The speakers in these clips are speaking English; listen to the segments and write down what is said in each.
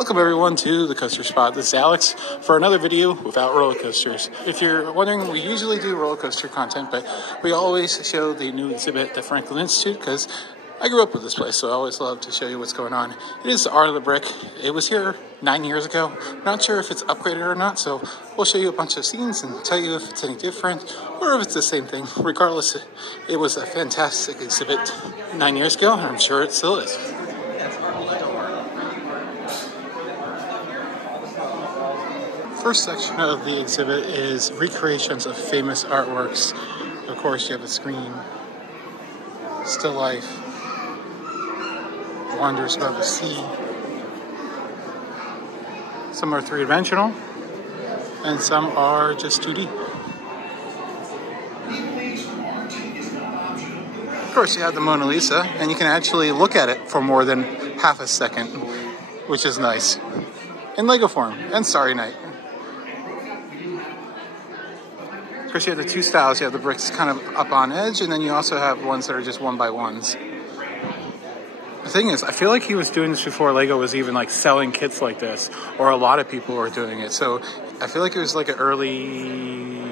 Welcome everyone to the Coaster Spot. This is Alex for another video without roller coasters. If you're wondering, we usually do roller coaster content, but we always show the new exhibit at the Franklin Institute because I grew up with this place, so I always love to show you what's going on. It is the Art of the Brick. It was here 9 years ago. Not sure if it's upgraded or not, so we'll show you a bunch of scenes and tell you if it's any different or if it's the same thing. Regardless, it was a fantastic exhibit 9 years ago, and I'm sure it still is. First section of the exhibit is recreations of famous artworks. Of course, you have the screen, still life, wonders above the sea. Some are three-dimensional, and some are just 2D. Of course, you have the Mona Lisa, and you can actually look at it for more than half a second, which is nice. In Lego form, and Starry Night. Of course, you have the two styles. You have the bricks kind of up on edge, and then you also have ones that are just 1x1s. The thing is, I feel like he was doing this before Lego was even like selling kits like this, or a lot of people were doing it. So I feel like it was like an early...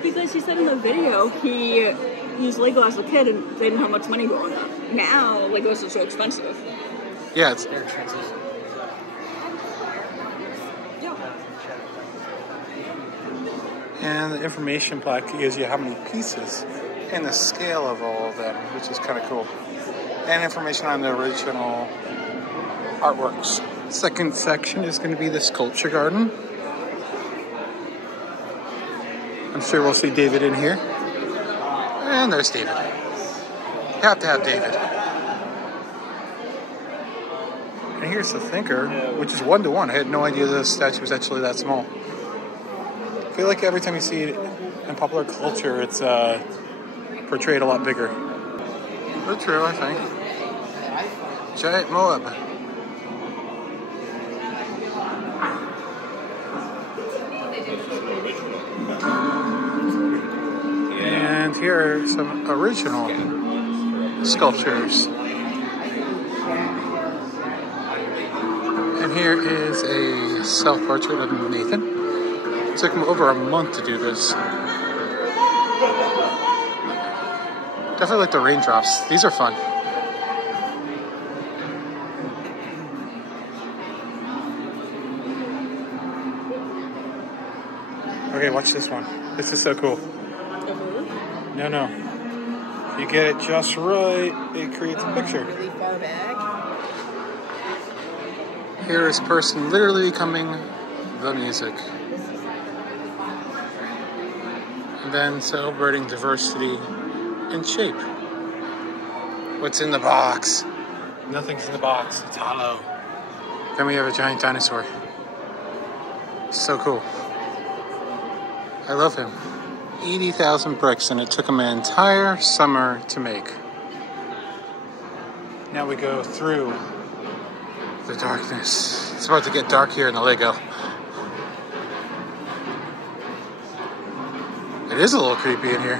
Because he said in the video he used Lego as a kid and they didn't have much money growing up. Now Legos are so expensive. Yeah, it's... And the information plaque gives you how many pieces and the scale of all of them, which is kind of cool. And information on the original artworks. Second section is going to be the sculpture garden. I'm sure we'll see David in here. And there's David. You have to have David. And here's the Thinker, which is 1-to-1. I had no idea the statue was actually that small. I feel like every time you see it in popular culture, it's portrayed a lot bigger. But true, I think. Giant Moab. And here are some original sculptures. And here is a self-portrait of Nathan. It took him over a month to do this. Definitely like the raindrops. These are fun. Okay, watch this one. This is so cool. No. You get it just right, it creates a picture. Really far back. Here is person literally becoming the music. And then celebrating diversity in shape. What's in the box? Nothing's in the box. It's hollow. Then we have a giant dinosaur. So cool. I love him. 80,000 bricks, and it took him an entire summer to make. Now we go through the darkness. It's about to get dark here in the Lego. It is a little creepy in here.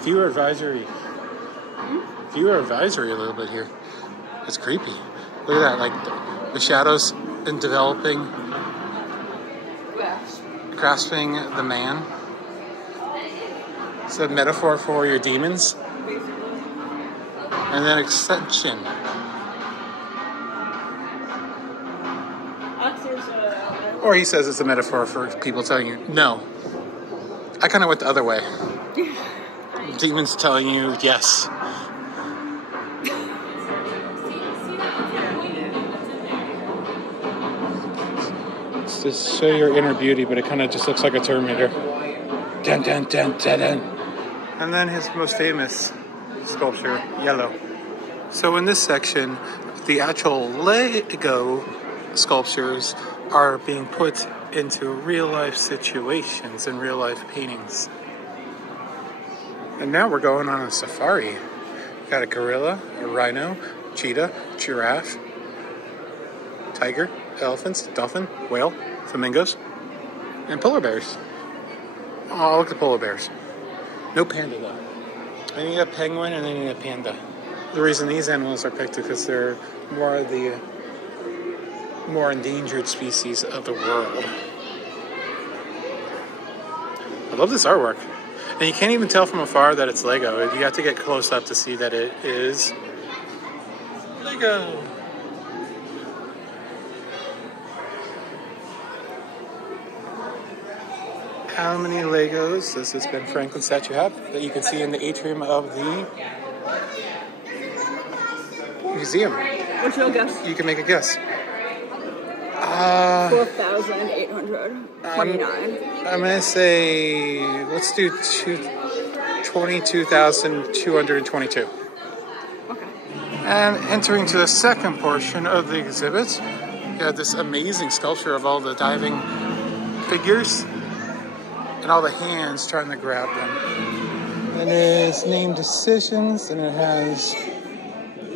Viewer advisory. Viewer advisory a little bit here. It's creepy. Look at that, like the shadows been developing. Grasping the man. It's a metaphor for your demons. And then extension. Or he says it's a metaphor for people telling you no. I kind of went the other way. Demons telling you yes. It's to show your inner beauty, but it kind of just looks like a Terminator. Dun, dun, dun, dun, dun. And then his most famous sculpture, Yellow. So in this section, the actual Lego sculptures are being put into real-life situations and real-life paintings. And now we're going on a safari. Got a gorilla, a rhino, cheetah, giraffe, tiger, elephants, dolphin, whale, flamingos, and polar bears. Oh, look at the polar bears. No panda though. I need a penguin and I need a panda. the reason these animals are picked is because they're more of the more endangered species of the world. I love this artwork. And you can't even tell from afar that it's Lego. You have to get close up to see that it is Lego. How many Legos does this Ben Franklin statue have that you can see in the atrium of the museum? What's your guess? You can make a guess. 4,829. I'm going to say, let's do 22,222. Okay. And entering to the second portion of the exhibit, you have this amazing sculpture of all the diving figures and all the hands trying to grab them. And it is named Decisions, and it has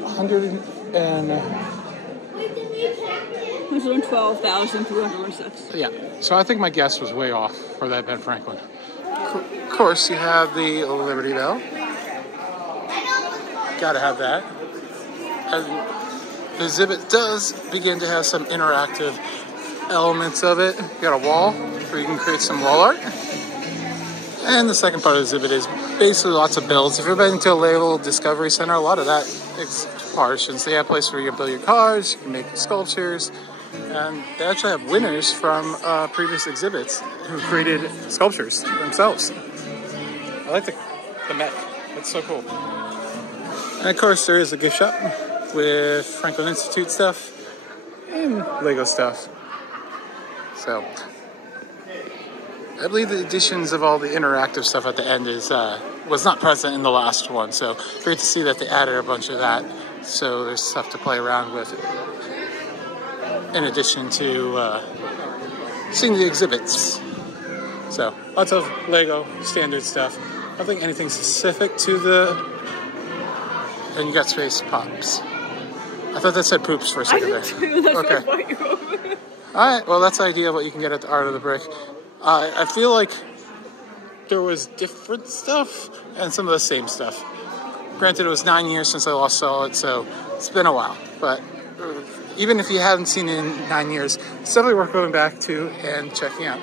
112,306. Yeah, so I think my guess was way off for that Ben Franklin. Of course, you have the Liberty Bell. Gotta have that. And the exhibit does begin to have some interactive elements of it. You got a wall where you can create some wall art. And the second part of the exhibit is basically lots of builds. If you've been to a Naval Discovery Center, a lot of that is portions. They have a place where you can build your cars, you can make sculptures, and they actually have winners from previous exhibits who created sculptures themselves. I like the mech. That's so cool. And of course, there is a gift shop with Franklin Institute stuff and Lego stuff. So, I believe the additions of all the interactive stuff at the end was not present in the last one. So, great to see that they added a bunch of that. So, there's stuff to play around with in addition to seeing the exhibits. So, lots of Lego standard stuff. Nothing anything specific to the... And you got Space Pops. I thought that said poops for a second there. I did too, that's okay. what you. Alright, well that's the idea of what you can get at the Art of the Brick. I feel like there was different stuff and some of the same stuff. Granted, it was 9 years since I last saw it, so it's been a while. But even if you haven't seen it in 9 years, it's definitely worth going back to and checking out.